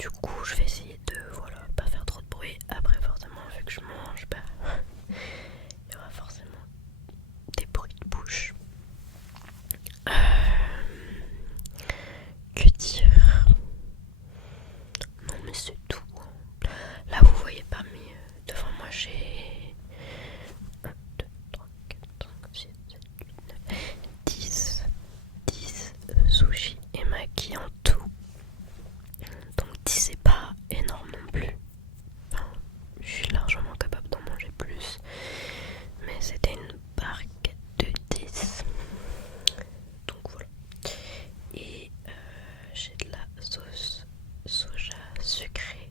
du coup, je vais essayer de pas faire trop de bruit. Après, forcément, vu que je mange, il y aura forcément des bruits de bouche. Euh, que dire? Non, mais c'est tout. Là, vous voyez pas, mais devant moi, j'ai 1, 2, 3, 4, 5, 6, 7, 8, 9, 10 sushis et maki en tout. Donc 10 c'est pas énorme non plus. Enfin, je suis largement capable d'en manger plus. Mais c'était une barquette de 10. Donc voilà. Et j'ai de la sauce soja sucrée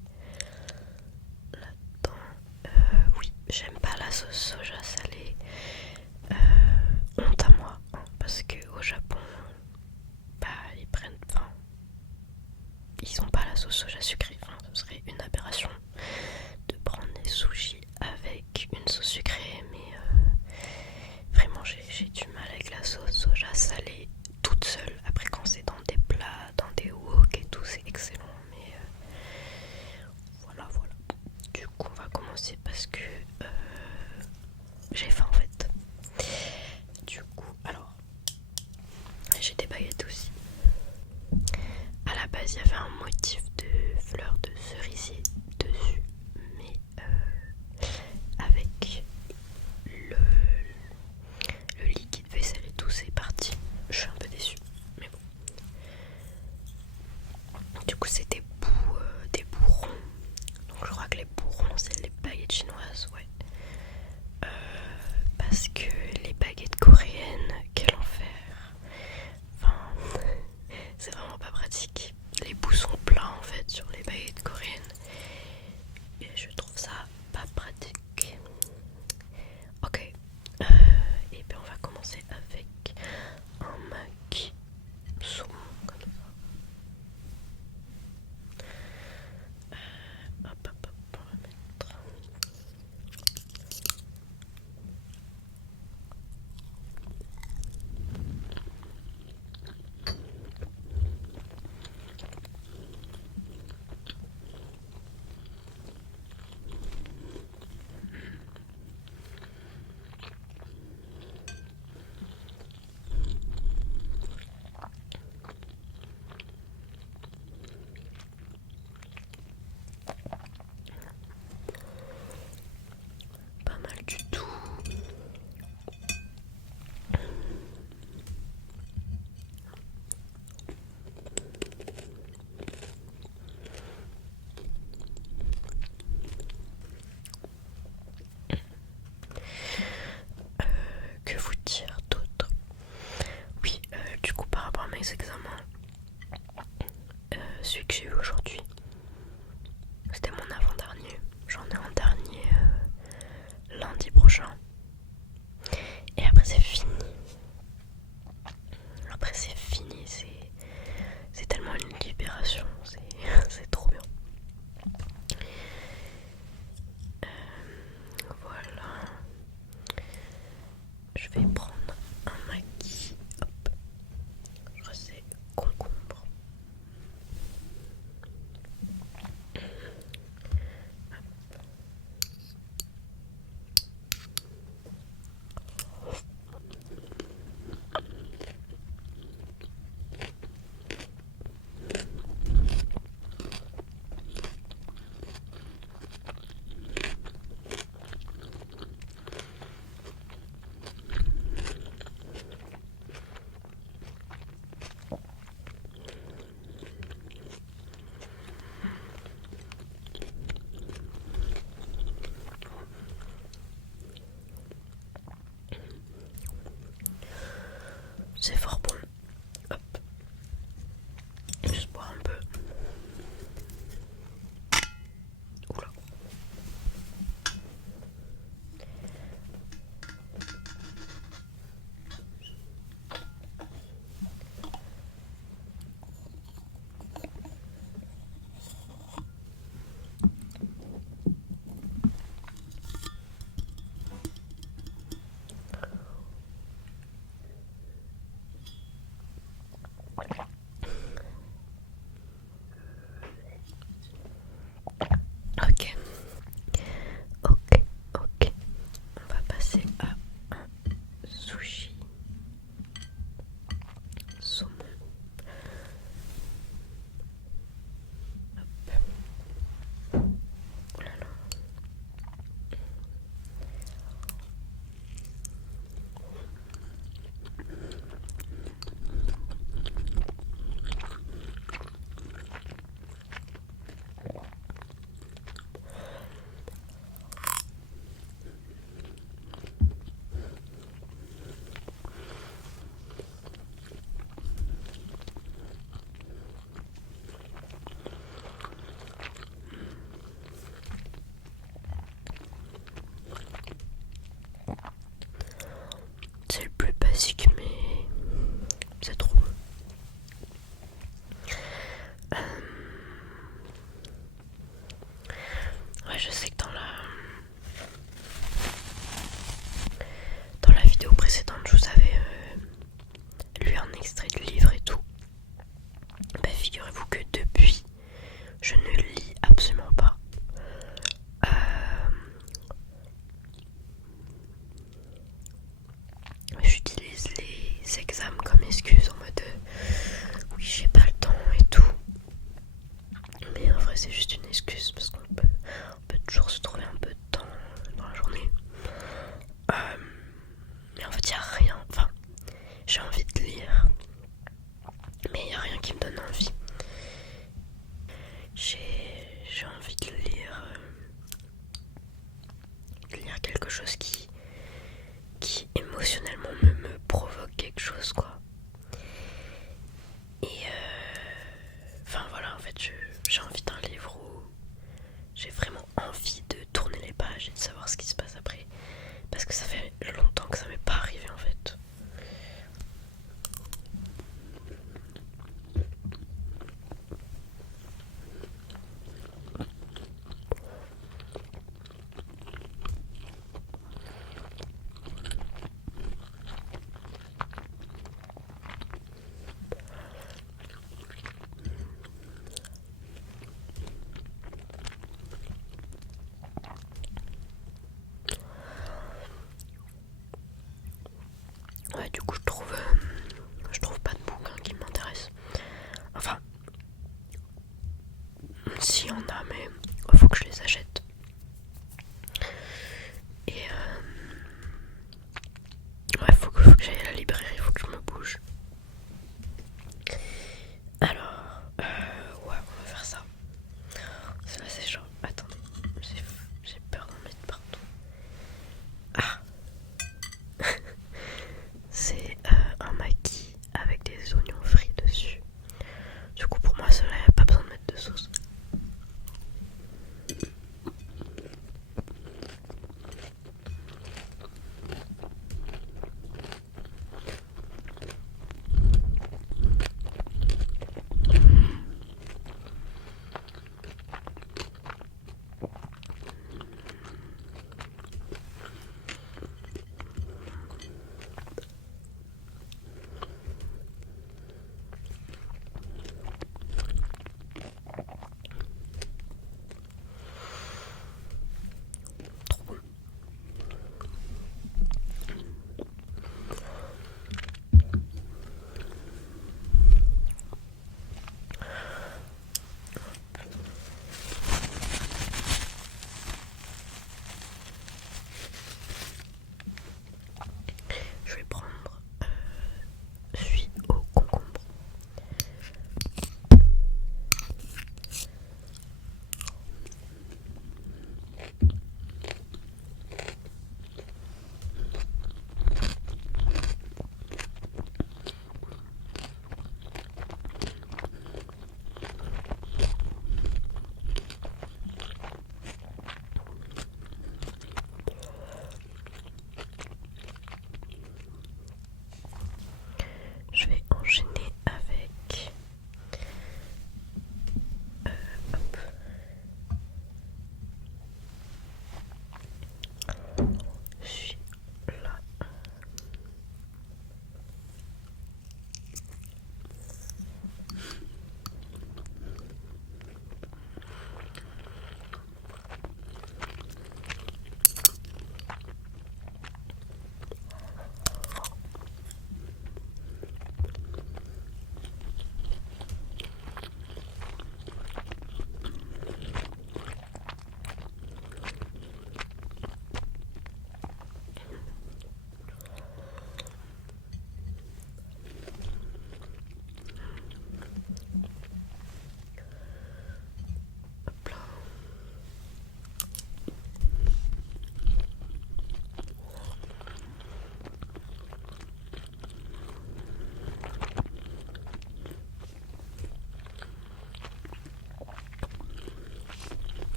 là-dedans. Oui, j'aime pas la sauce soja salée. Honte à moi, hein, parce que au Japon, ils prennent. Enfin, ils ont pas la sauce soja sucrée. Enfin, ce serait une aberration de prendre des sushis avec une sauce sucrée, mais vraiment j'ai du mal avec la sauce soja salée toute seule. Après, quand c'est dans des plats, dans des wok et tout, c'est excellent, mais voilà. Du coup, on va commencer parce que j'ai faim en fait. Du coup, alors j'ai des baguettes aussi. À la base, il y avait un motif de fleurs de cerisier dessus, mais avec le liquide vaisselle et tout, c'est parti. Je suis un peu déçue, mais bon. Du coup, c'est des bouts ronds. Donc, je crois que les bouts ronds, c'est les baguettes chinoises, ouais. Parce que les baguettes coréennes, quel enfer. Enfin, c'est vraiment pas pratique. Les bouts sont pleins en fait sur les baguettes coréennes. Et je trouve ça pas pratique. Ok. Et bien on va commencer avec un maki saumon comme ça. Hop, on va mettre. Pas mal du tout. Que vous dire d'autre? Oui, du coup par rapport à mes examens, celui que j'ai eu aujourd'hui, c'était mon avant-dernier. J'en ai un dernier lundi prochain. Et après c'est fini. Après c'est fini, c'est tellement une libération, c'est trop bien. Voilà. Je vais prendre un maquis. Hop. Je crois que c'est concombre. C'est fort bon. Hop. Juste boire un peu. Oula.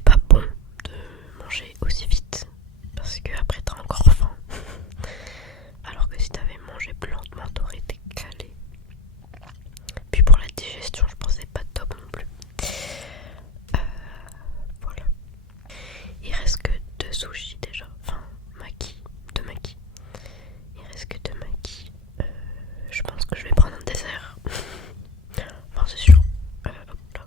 c'est pas bon de manger aussi vite parce que après t'as encore faim. Alors que si t'avais mangé plus lentement, t'aurais été calé. Puis pour la digestion, je pensais pas top non plus. Voilà. Il reste que 2 sushis déjà. Enfin, maki. 2 maki. Il reste que 2 maki. Je pense que je vais prendre un dessert. Enfin, c'est sûr. Hop là.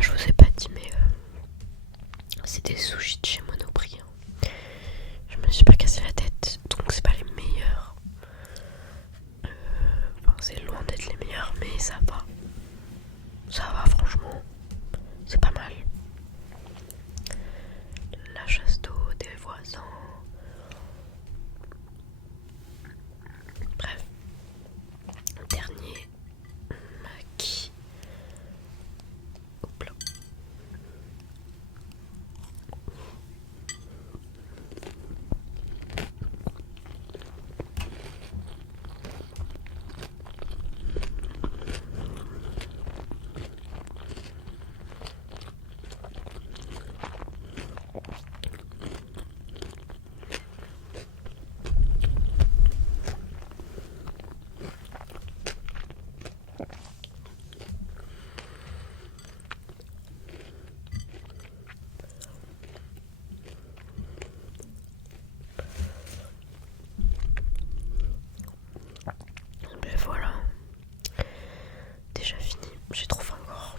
Je vous ai pas dit, mais c'est des sushis de chez Monoprix. Je me suis pas cassé la tête, donc c'est pas les meilleurs. Enfin, c'est loin d'être les meilleurs, mais ça va. Ça va, franchement. C'est pas mal. La chasse d'eau des voisins. Bref. Dernier maki. Hop là. Ben voilà. Déjà fini. J'ai trop faim encore.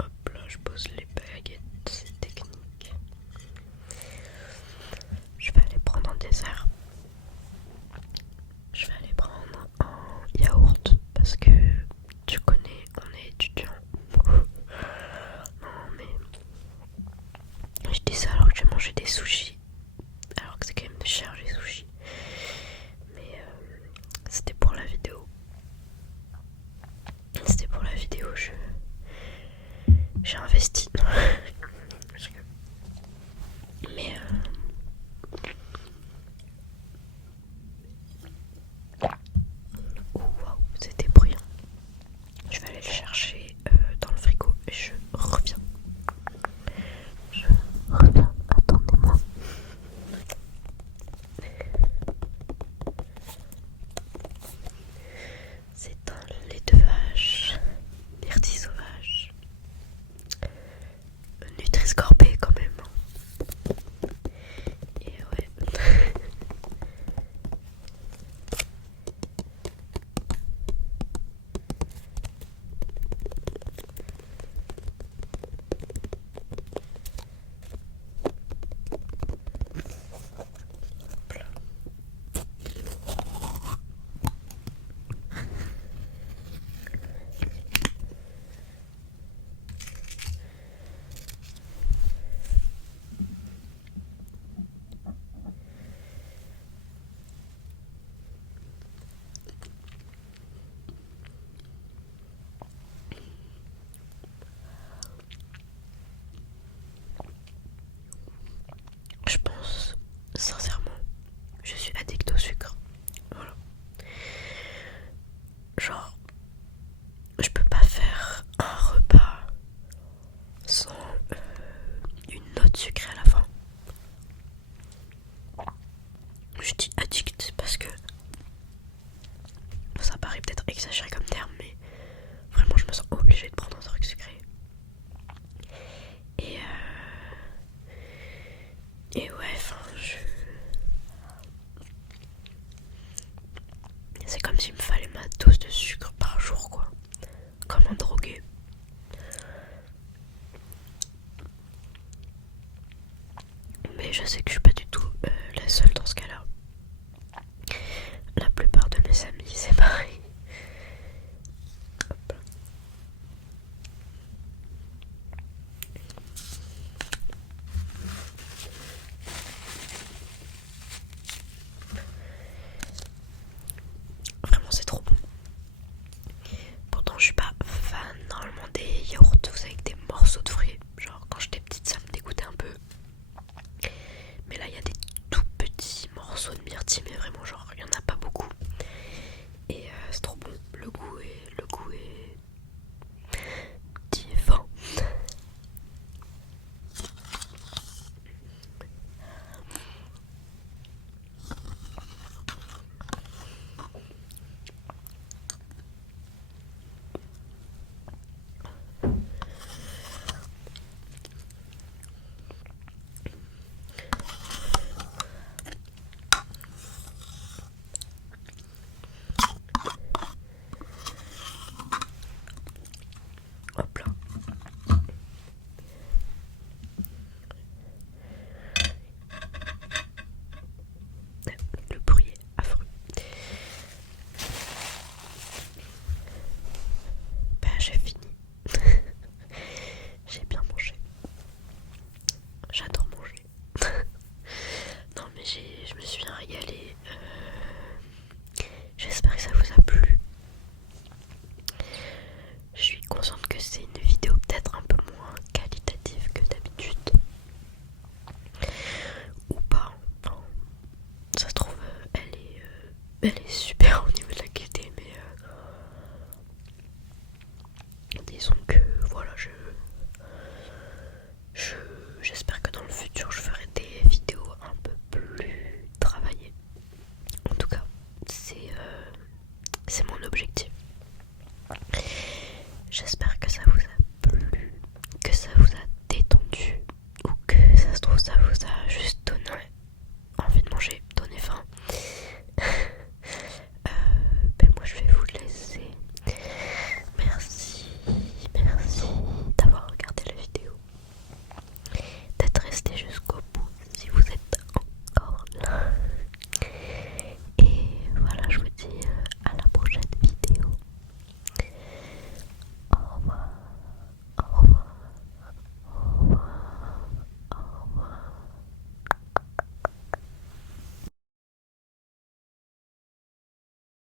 Hop là, je pose les baguettes. C'est technique. Je vais aller prendre un dessert. Je vais aller prendre un yaourt parce que tu connais, on est étudiant. Non mais je dis ça alors que j'ai mangé des sushis. Alors que c'est quand même cher les sushis. Mais c'était pour la vidéo. C'était pour la vidéo, j'ai investi. Mais oh, wow, c'était bruyant. Je vais aller le chercher dans le frigo et je reviens. Attendez-moi. C'est un lait de vache, Myrtille sauvage, Nutri-Scorbé quand même. Et ouais. Je pense, sincèrement, je suis addict au sucre. Voilà. Genre, je peux pas faire un repas sans une note sucrée à la fin. Je dis addict parce que ça paraît peut-être exagéré comme terme, mais vraiment je me sens obligée de prendre un truc sucré. Et ouais, enfin c'est comme s'il me fallait ma dose de sucre par jour, quoi. je sais que je suis pas du tout la seule dans ce cas-là. La plupart de mes amis, c'est pareil. Hop. Vraiment, c'est trop bon. Pourtant, je suis pas fan normalement des yaourts, vous savez, avec des morceaux de fruits. Genre, quand j'étais petite, ça me dégoûtait un peu. Mais là, il y a des tout petits morceaux de myrtille, mais vraiment, genre, il y en a pas beaucoup. Et c'est trop bon. Le goût est divin. Hop là. Le bruit est affreux. Bah, j'ai fini.